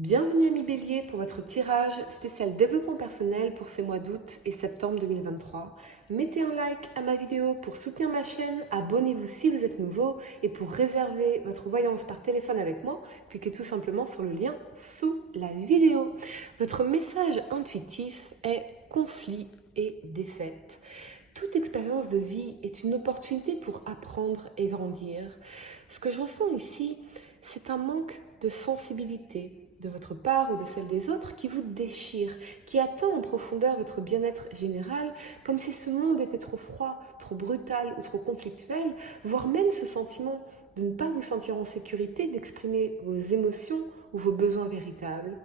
Bienvenue ami Bélier pour votre tirage spécial développement personnel pour ces mois d'août et septembre 2023. Mettez un like à ma vidéo pour soutenir ma chaîne, abonnez-vous si vous êtes nouveau et pour réserver votre voyance par téléphone avec moi, cliquez tout simplement sur le lien sous la vidéo. Votre message intuitif est conflit et défaite. Toute expérience de vie est une opportunité pour apprendre et grandir. Ce que je ressens ici, c'est un manque de sensibilité de votre part ou de celle des autres qui vous déchire, qui atteint en profondeur votre bien-être général, comme si ce monde était trop froid, trop brutal ou trop conflictuel, voire même ce sentiment de ne pas vous sentir en sécurité d'exprimer vos émotions ou vos besoins véritables.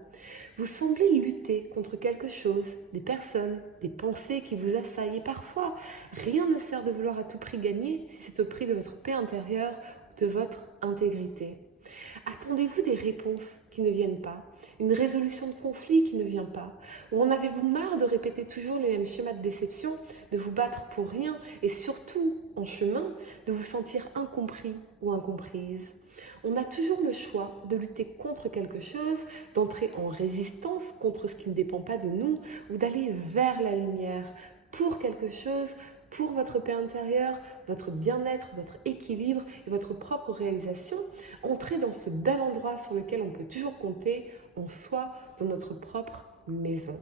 Vous semblez lutter contre quelque chose, des personnes, des pensées qui vous assaillent et parfois rien ne sert de vouloir à tout prix gagner si c'est au prix de votre paix intérieure, de votre intégrité. Attendez-vous des réponses qui ne viennent pas, une résolution de conflit qui ne vient pas, ou en avez-vous marre de répéter toujours les mêmes schémas de déception, de vous battre pour rien et surtout, en chemin, de vous sentir incompris ou incomprise? On a toujours le choix de lutter contre quelque chose, d'entrer en résistance contre ce qui ne dépend pas de nous, ou d'aller vers la lumière pour quelque chose, pour votre paix intérieure, votre bien-être, votre équilibre et votre propre réalisation. Entrez dans ce bel endroit sur lequel on peut toujours compter, en soi, dans notre propre maison.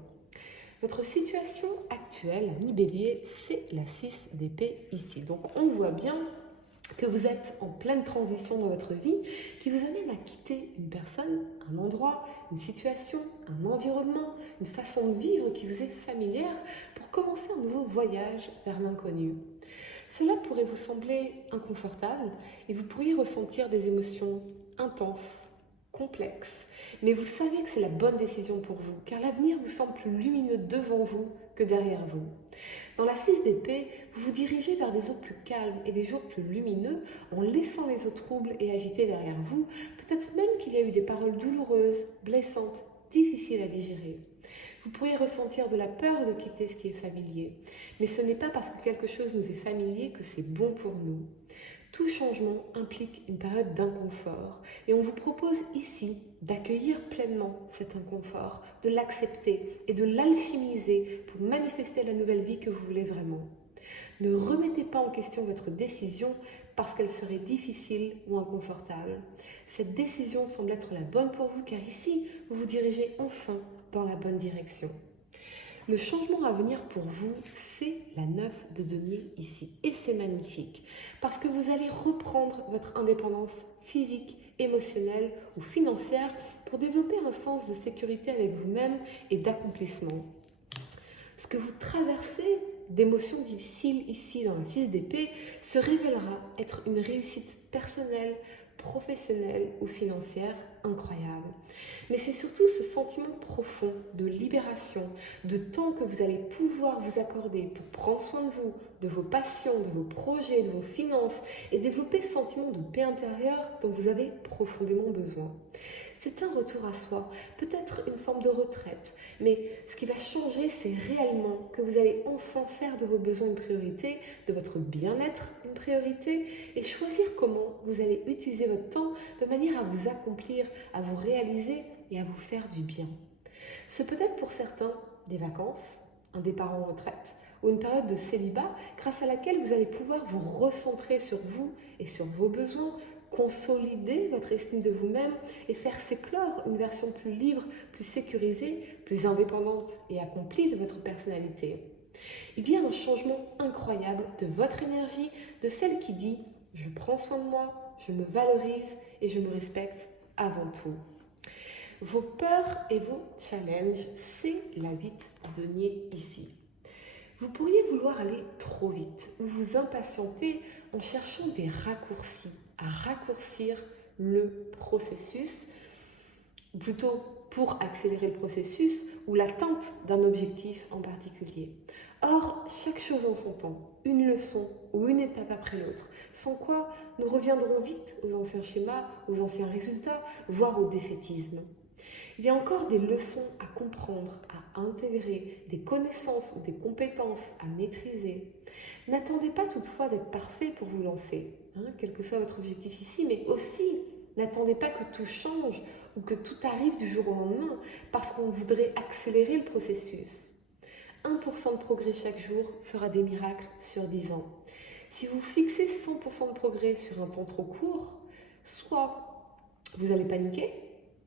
Votre situation actuelle, ami Bélier, c'est la 6 d'épée ici. Donc on voit bien que vous êtes en pleine transition dans votre vie, qui vous amène à quitter une personne, un endroit, une situation, un environnement, une façon de vivre qui vous est familière pour commencer un nouveau voyage vers l'inconnu. Cela pourrait vous sembler inconfortable et vous pourriez ressentir des émotions intenses, complexes, mais vous savez que c'est la bonne décision pour vous, car l'avenir vous semble plus lumineux devant vous que derrière vous. Dans la 6 d'épée, vous vous dirigez vers des eaux plus calmes et des jours plus lumineux en laissant les eaux troubles et agitées derrière vous, peut-être même qu'il y a eu des paroles douloureuses, blessantes, difficiles à digérer. Vous pourriez ressentir de la peur de quitter ce qui est familier, mais ce n'est pas parce que quelque chose nous est familier que c'est bon pour nous. Tout changement implique une période d'inconfort et on vous propose ici d'accueillir pleinement cet inconfort, de l'accepter et de l'alchimiser pour manifester la nouvelle vie que vous voulez vraiment. Ne remettez pas en question votre décision parce qu'elle serait difficile ou inconfortable. Cette décision semble être la bonne pour vous car ici, vous vous dirigez enfin dans la bonne direction. Le changement à venir pour vous, c'est la 9 de denier ici. Et c'est magnifique, parce que vous allez reprendre votre indépendance physique, émotionnelle ou financière pour développer un sens de sécurité avec vous-même et d'accomplissement. Ce que vous traversez d'émotions difficiles ici dans la 6 d'épée se révélera être une réussite personnelle, professionnelle ou financière incroyable. Mais c'est surtout ce sentiment profond de libération, de temps que vous allez pouvoir vous accorder pour prendre soin de vous, de vos passions, de vos projets, de vos finances et développer ce sentiment de paix intérieure dont vous avez profondément besoin. C'est un retour à soi, peut-être une forme de retraite, mais ce qui va changer, c'est réellement que vous allez enfin faire de vos besoins une priorité, de votre bien-être une priorité, et choisir comment vous allez utiliser votre temps de manière à vous accomplir, à vous réaliser et à vous faire du bien. Ce peut être pour certains des vacances, un départ en retraite ou une période de célibat grâce à laquelle vous allez pouvoir vous recentrer sur vous et sur vos besoins, consolider votre estime de vous-même et faire s'éclore une version plus libre, plus sécurisée, plus indépendante et accomplie de votre personnalité. Il y a un changement incroyable de votre énergie, de celle qui dit « je prends soin de moi, je me valorise et je me respecte avant tout ». Vos peurs et vos challenges, c'est la 8 de denier ici. Vous pourriez vouloir aller trop vite ou vous impatienter en cherchant des raccourcis, à raccourcir le processus, plutôt pour accélérer le processus ou l'atteinte d'un objectif en particulier. Or, chaque chose en son temps, une leçon ou une étape après l'autre, sans quoi nous reviendrons vite aux anciens schémas, aux anciens résultats, voire au défaitisme. Il y a encore des leçons à comprendre, à intégrer, des connaissances ou des compétences à maîtriser. N'attendez pas toutefois d'être parfait pour vous lancer, quel que soit votre objectif ici, mais aussi n'attendez pas que tout change ou que tout arrive du jour au lendemain parce qu'on voudrait accélérer le processus. 1% de progrès chaque jour fera des miracles sur 10 ans. Si vous fixez 100% de progrès sur un temps trop court, soit vous allez paniquer,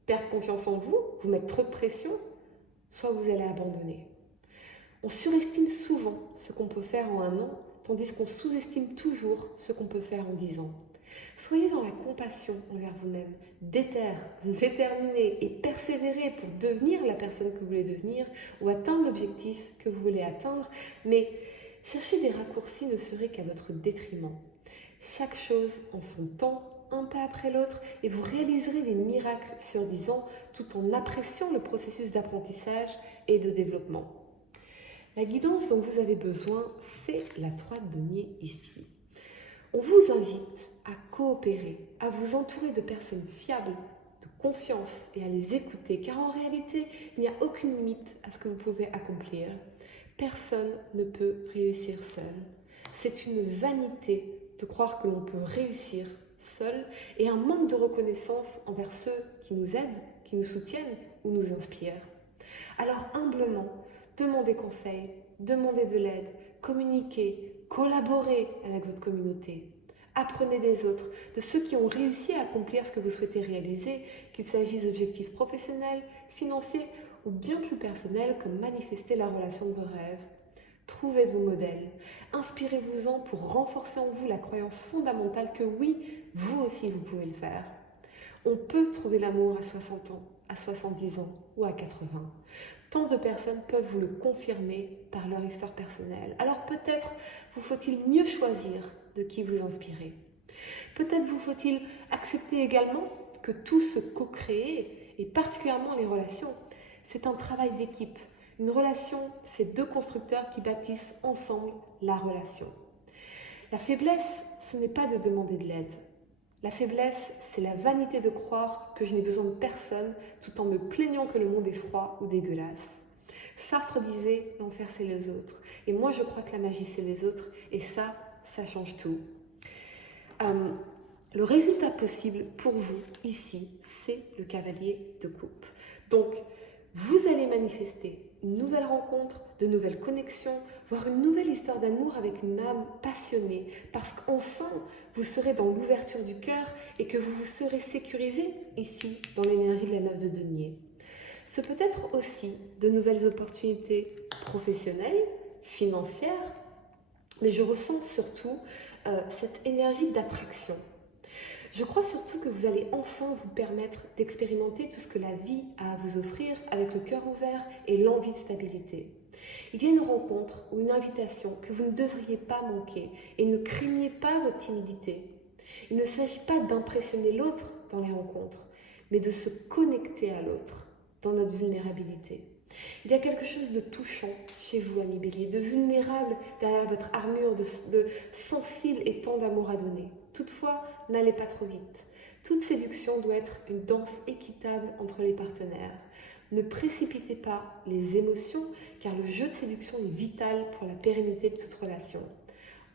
perdre confiance en vous, vous mettre trop de pression, soit vous allez abandonner. On surestime souvent ce qu'on peut faire en un an, tandis qu'on sous-estime toujours ce qu'on peut faire en 10 ans. Soyez dans la compassion envers vous-même, déterminez et persévérez pour devenir la personne que vous voulez devenir ou atteindre l'objectif que vous voulez atteindre, mais chercher des raccourcis ne serait qu'à votre détriment. Chaque chose en son temps, un pas après l'autre, et vous réaliserez des miracles sur 10 ans tout en appréciant le processus d'apprentissage et de développement. La guidance dont vous avez besoin, c'est la 3 de denier ici. On vous invite à coopérer, à vous entourer de personnes fiables, de confiance et à les écouter, car en réalité, il n'y a aucune limite à ce que vous pouvez accomplir. Personne ne peut réussir seul. C'est une vanité de croire que l'on peut réussir seul et un manque de reconnaissance envers ceux qui nous aident, qui nous soutiennent ou nous inspirent. Alors humblement, demandez conseil, demandez de l'aide, communiquez, collaborez avec votre communauté. Apprenez des autres, de ceux qui ont réussi à accomplir ce que vous souhaitez réaliser, qu'il s'agisse d'objectifs professionnels, financiers ou bien plus personnels comme manifester la relation de vos rêves. Trouvez vos modèles, inspirez-vous-en pour renforcer en vous la croyance fondamentale que oui, vous aussi vous pouvez le faire. On peut trouver l'amour à 60 ans, à 70 ans ou à 80. Tant de personnes peuvent vous le confirmer par leur histoire personnelle. Alors peut-être vous faut-il mieux choisir de qui vous inspirer. Peut-être vous faut-il accepter également que tout se co-crée, et particulièrement les relations. C'est un travail d'équipe. Une relation, c'est deux constructeurs qui bâtissent ensemble la relation. La faiblesse, ce n'est pas de demander de l'aide. La faiblesse, c'est la vanité de croire que je n'ai besoin de personne tout en me plaignant que le monde est froid ou dégueulasse. Sartre disait « l'enfer c'est les autres ». Et moi je crois que la magie c'est les autres et ça change tout. Le résultat possible pour vous ici, c'est le cavalier de coupe. Donc, vous allez manifester une nouvelle rencontre, de nouvelles connexions, voire une nouvelle histoire d'amour avec une âme passionnée, parce qu'enfin, vous serez dans l'ouverture du cœur et que vous vous serez sécurisé ici, dans l'énergie de la 9 de denier. Ce peut être aussi de nouvelles opportunités professionnelles, financières, mais je ressens surtout cette énergie d'attraction. Je crois surtout que vous allez enfin vous permettre d'expérimenter tout ce que la vie a à vous offrir avec le cœur ouvert et l'envie de stabilité. Il y a une rencontre ou une invitation que vous ne devriez pas manquer et ne craignez pas votre timidité. Il ne s'agit pas d'impressionner l'autre dans les rencontres, mais de se connecter à l'autre dans notre vulnérabilité. Il y a quelque chose de touchant chez vous, ami Bélier, de vulnérable derrière votre armure, de sensible et tant d'amour à donner. Toutefois, n'allez pas trop vite. Toute séduction doit être une danse équitable entre les partenaires. Ne précipitez pas les émotions, car le jeu de séduction est vital pour la pérennité de toute relation.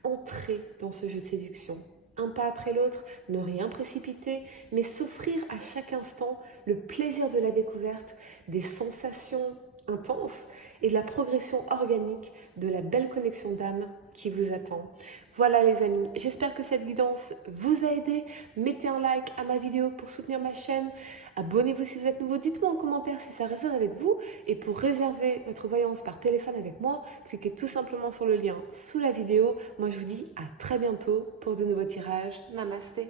Entrez dans ce jeu de séduction. Un pas après l'autre, ne rien précipiter, mais s'offrir à chaque instant le plaisir de la découverte, des sensations intenses et de la progression organique de la belle connexion d'âme qui vous attend. Voilà les amis, j'espère que cette guidance vous a aidé. Mettez un like à ma vidéo pour soutenir ma chaîne. Abonnez-vous si vous êtes nouveau, dites-moi en commentaire si ça résonne avec vous. Et pour réserver votre voyance par téléphone avec moi, cliquez tout simplement sur le lien sous la vidéo. Moi je vous dis à très bientôt pour de nouveaux tirages. Namasté.